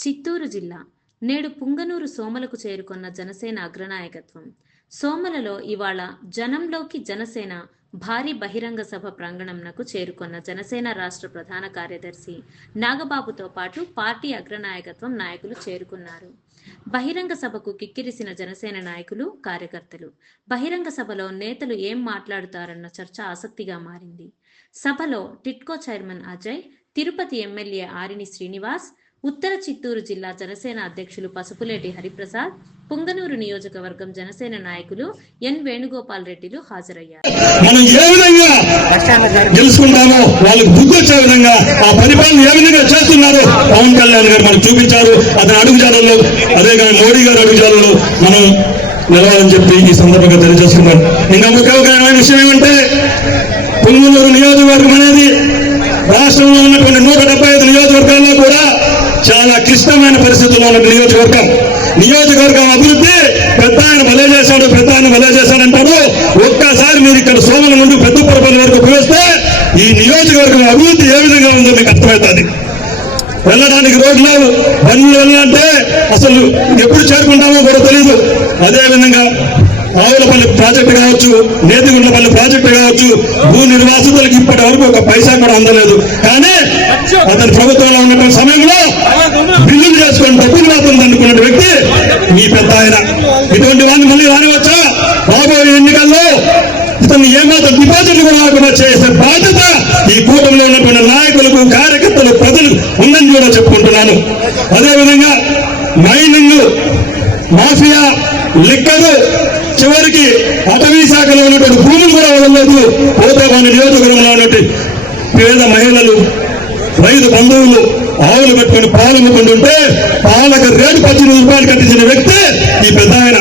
చిత్తూరు జిల్లా నేడు పుంగనూరు సోమలకు చేరుకున్న జనసేన అగ్రనాయకత్వం. సోమలలో ఇవాళ జనంలోకి జనసేన భారీ బహిరంగ సభ ప్రాంగణంనకు చేరుకున్న జనసేన రాష్ట్ర ప్రధాన కార్యదర్శి నాగబాబుతో పాటు పార్టీ అగ్రనాయకత్వం నాయకులు చేరుకున్నారు. బహిరంగ సభకు కిక్కిరిసిన జనసేన నాయకులు కార్యకర్తలు బహిరంగ సభలో నేతలు ఏం మాట్లాడుతారన్న చర్చ ఆసక్తిగా మారింది. సభలో టిట్కో చైర్మన్ అజయ్ తిరుపతి ఎమ్మెల్యే ఆరిని శ్రీనివాస్ ఉత్తర చిత్తూరు జిల్లా జనసేన అధ్యక్షులు పసుపులేటి హరిప్రసాద్ పుంగనూరు నియోజకవర్గం జనసేన నాయకులు ఎన్ వేణుగోపాల్ రెడ్డిలు హాజరయ్యారు. మనం ఏ విధంగా గెలుచుకుంటామో వాళ్ళకి బుద్ధి వచ్చే విధంగా ఆ పరిపాలన ఏ విధంగా పవన్ కళ్యాణ్ గారు మనకు చూపించారు అతని అడుగుజాడల్లో అదే కానీ మోడీ గారు అడుగుజాడల్లో మనం నిలవాలని చెప్పి ఈ సందర్భంగా తెలియజేస్తున్నాను ఇంకా ముఖ్యమైన విషయం ఏమంటే పుంగనూరు నియోజకవర్గం అనేది రాష్ట్రంలో ఉన్నటువంటి నూట డెబ్బై ఐదు నియోజకవర్గాల్లో కూడా చాలా క్లిష్టమైన పరిస్థితుల్లో ఉన్న నియోజకవర్గం. నియోజకవర్గం అభివృద్ధి పెద్ద ఆయన భలే చేశాడు పెద్ద ఆయన భలే చేశాడంటాడు. ఒక్కసారి మీరు ఇక్కడ సోమల నుండి పెద్దపురపల్లి వరకు పోస్తే ఈ నియోజకవర్గం అభివృద్ధి ఏ విధంగా ఉందో మీకు అర్థమవుతుంది. వెళ్ళడానికి రోడ్లు బండ్లు వెళ్ళాలంటే అసలు ఎప్పుడు చేరుకుంటామో కూడా తెలియదు అదే విధంగా ఆవులపల్లి ప్రాజెక్టు కావచ్చు నేతిగుండ్లపల్లి ప్రాజెక్టు కావచ్చు భూ నిర్వాసితులకు ఇప్పటి వరకు ఒక పైసా కూడా అందలేదు. కానీ అతని ప్రభుత్వం ఇటువంటి వారిని మళ్ళీ రానివచ్చా రాబోయే ఎన్నికల్లో ఇతన్ని ఏమాత్రం డిపాజిట్లు కూడా రాకుండా చేసే బాధ్యత ఈ కూటమిలో ఉన్నటువంటి నాయకులకు కార్యకర్తలు ప్రజలు ఉందని కూడా చెప్పుకుంటున్నాను. అదేవిధంగా మైనింగ్ మాఫియా లిక్కరు చివరికి అటవీ శాఖలో ఉన్నటువంటి భూములు కూడా వదలలేదు. పోతే మన నియోజకవర్గంలో ఉన్నటువంటి పేద మహిళలు రైతు బంధువులు ఆవులు పెట్టుకుని పాలు అమ్ముకుంటుంటే పాలకు రేటు పద్దెనిమిది రూపాయలు కట్టించిన వ్యక్తి ఈ పెద్ద ఆయన.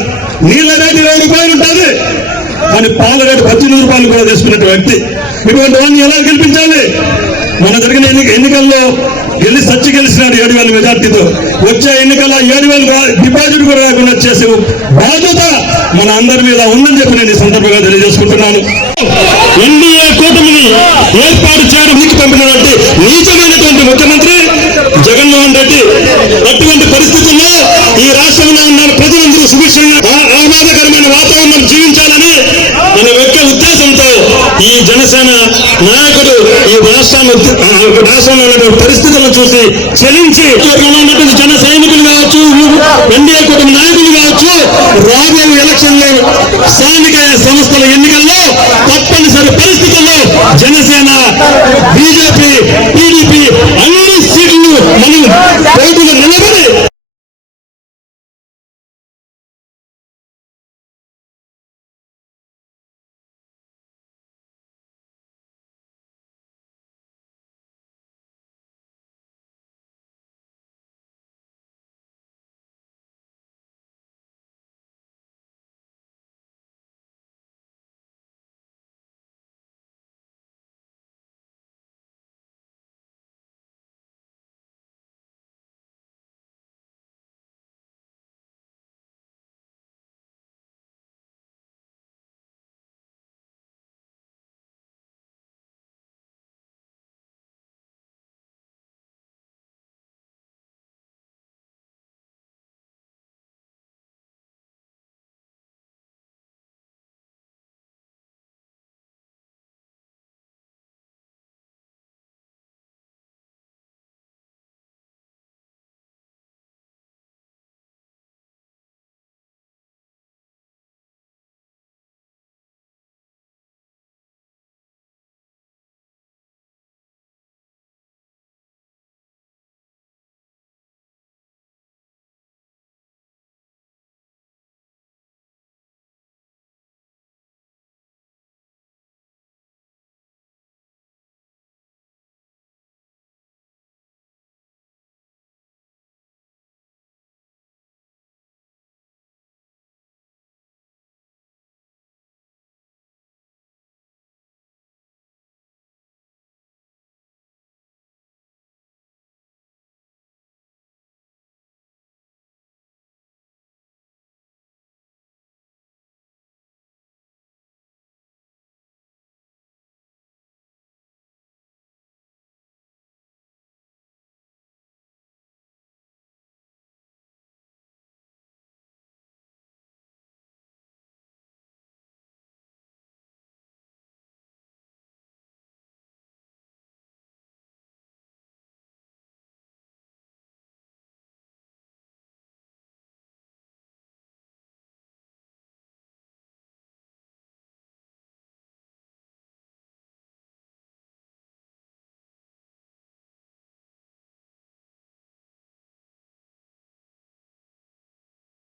నీళ్ళ రేటు ఇరవై రూపాయలు ఉంటుంది. కానీ పాల రేటు పద్దెనిమిది రూపాయలు కూడా తీసుకున్న వ్యక్తి. ఇటువంటి వాడిని ఎలా గెలిపించాలి? మన జరిగిన ఎన్నిక ఎన్నికల్లో గెలిచి సచ్చి గెలిచినాడు ఏడు వేల మెజార్టీతో. వచ్చే ఎన్నికల్లో ఏడు వేలు డిపాజిట్ కూడా రాకుండా చేసే బాధ్యత మన అందరి మీద ఉందని చెప్పి నేను ఈ సందర్భంగా తెలియజేసుకుంటున్నాను. ఎన్డీఏ కూటమిని ఏర్పాటు చేయడం ఈ జనసేన నాయకుడు ఈ రాష్ట్రాన్ని రాష్ట్రంలో ఉన్నటువంటి పరిస్థితులను చూసి చలించి ఉన్నటువంటి జన సైనికులు కావచ్చు ఎన్డీఏ కుటుంబ నాయకులు కావచ్చు రాబోయే ఎలక్షన్లో స్థానిక సంస్థల ఎన్నికల్లో తప్పనిసరి పరిస్థితుల్లో జనసేన బీజేపీ టీడీపీ అన్ని సీట్లు మనం